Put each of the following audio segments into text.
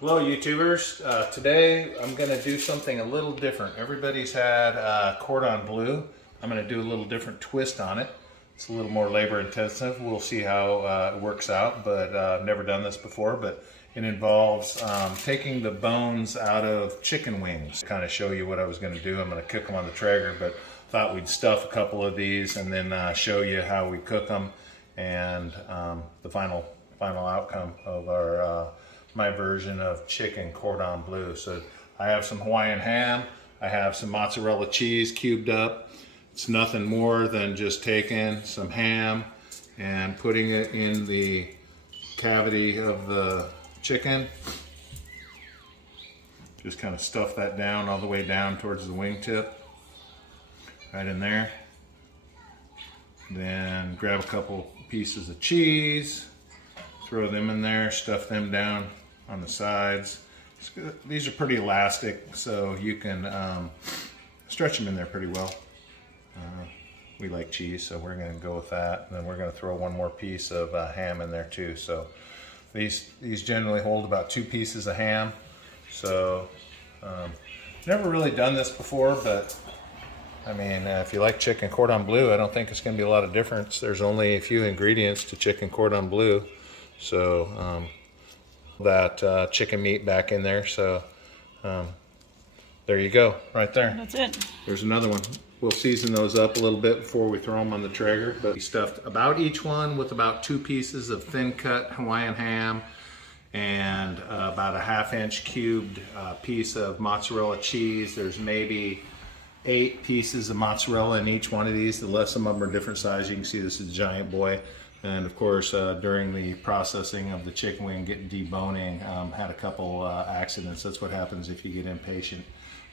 Hello YouTubers, today I'm going to do something a little different. Everybody's had Cordon Bleu. I'm going to do a little different twist on it. It's a little more labor intensive. We'll see how it works out, but I've never done this before, but it involves taking the bones out of chicken wings. Kind of show you what I was going to do. I'm going to cook them on the Treager, but thought we'd stuff a couple of these and then show you how we cook them and the final outcome of our my version of chicken cordon bleu. So I have some Hawaiian ham, I have some mozzarella cheese cubed up. It's nothing more than just taking some ham and putting it in the cavity of the chicken. Just kind of stuff that down all the way down towards the wingtip, right in there. Then grab a couple pieces of cheese, throw them in there, stuff them down on the sides. These are pretty elastic, so you can stretch them in there pretty well. We like cheese, so we're going to go with that. And then we're going to throw one more piece of ham in there too. So these generally hold about 2 pieces of ham. So never really done this before, but I mean, if you like chicken cordon bleu, I don't think it's going to be a lot of difference. There's only a few ingredients to chicken cordon bleu. So that chicken meat back in there. So there you go, right there. That's it. There's another one. We'll season those up a little bit before we throw them on the Treager. But we stuffed about each one with about 2 pieces of thin cut Hawaiian ham and about a 1/2 inch cubed piece of mozzarella cheese. There's maybe 8 pieces of mozzarella in each one of these. The less some of them are different size. You can see this is a giant boy. And of course, during the processing of the chicken wing, getting deboning, had a couple accidents. That's what happens if you get impatient.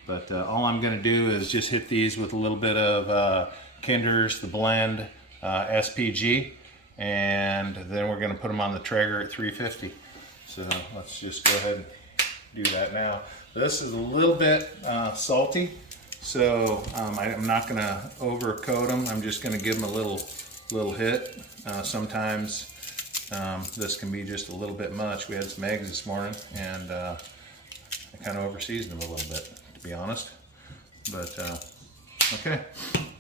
But all I'm going to do is just hit these with a little bit of Kinder's, the blend SPG, and then we're going to put them on the Treager at 350. So let's just go ahead and do that now. This is a little bit salty, so I'm not going to overcoat them. I'm just going to give them a little hit. Sometimes this can be just a little bit much. We had some eggs this morning and I kind of overseasoned them a little bit, to be honest. But okay,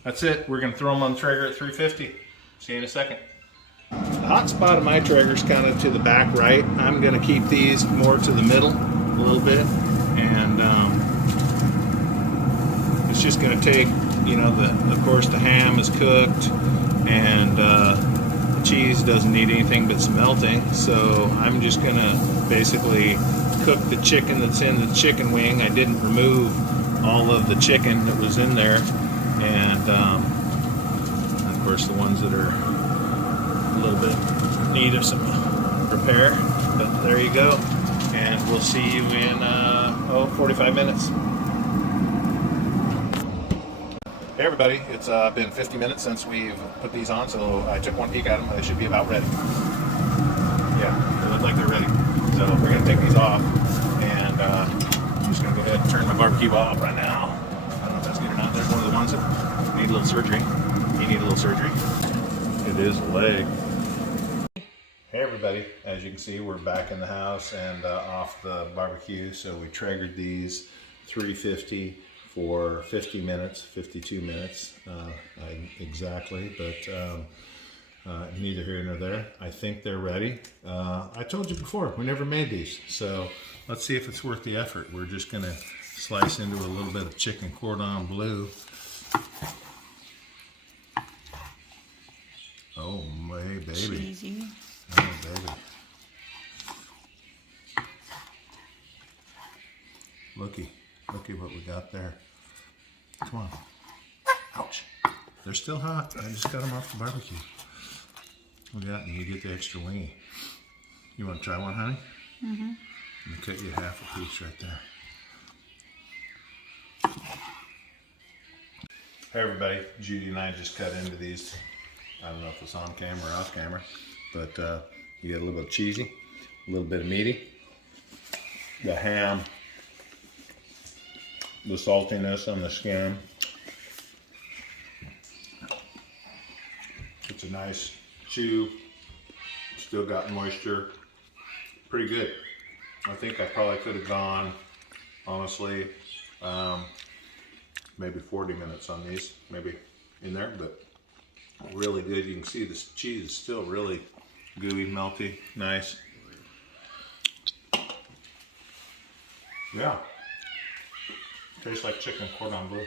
that's it. We're gonna throw them on the Treager at 350. See you in a second. The hot spot of my Treager is kind of to the back right. I'm gonna keep these more to the middle a little bit, and it's just gonna take, you know, of course the ham is cooked and the cheese doesn't need anything but some melting, so I'm just gonna basically cook the chicken that's in the chicken wing. I didn't remove all of the chicken that was in there, and of course the ones that are a little bit in need of some repair. But there you go, and we'll see you in 45 minutes. Hey everybody, it's been 50 minutes since we've put these on, so I took one peek at them. They should be about ready. Yeah, they look like they're ready. So we're going to take these off, and I'm just going to go ahead and turn my barbecue off right now. I don't know if that's good or not. There's one of the ones that need a little surgery. You need a little surgery. It is a leg. Hey everybody, as you can see, we're back in the house and off the barbecue. So we Traegered these 350 for 50 minutes, 52 minutes exactly, but neither here nor there. I think they're ready. I told you before, we never made these, so let's see if it's worth the effort. We're just gonna slice into a little bit of chicken cordon bleu. Oh my baby. Cheesy. Oh baby. Looky what we got there. Come on. Ouch. They're still hot. I just got them off the barbecue. Look at that, and you get the extra wingy. You want to try one, honey? Mm-hmm. Let me cut you half a piece right there. Hey everybody, Judy and I just cut into these. I don't know if it's on camera or off camera, but you get a little bit of cheesy, a little bit of meaty. The ham, the saltiness on the skin. It's a nice chew, still got moisture. Pretty good. I think I probably could have gone, honestly, maybe 40 minutes on these, maybe in there, but really good. You can see this cheese is still really gooey, melty, nice. Yeah, tastes like chicken cordon bleu.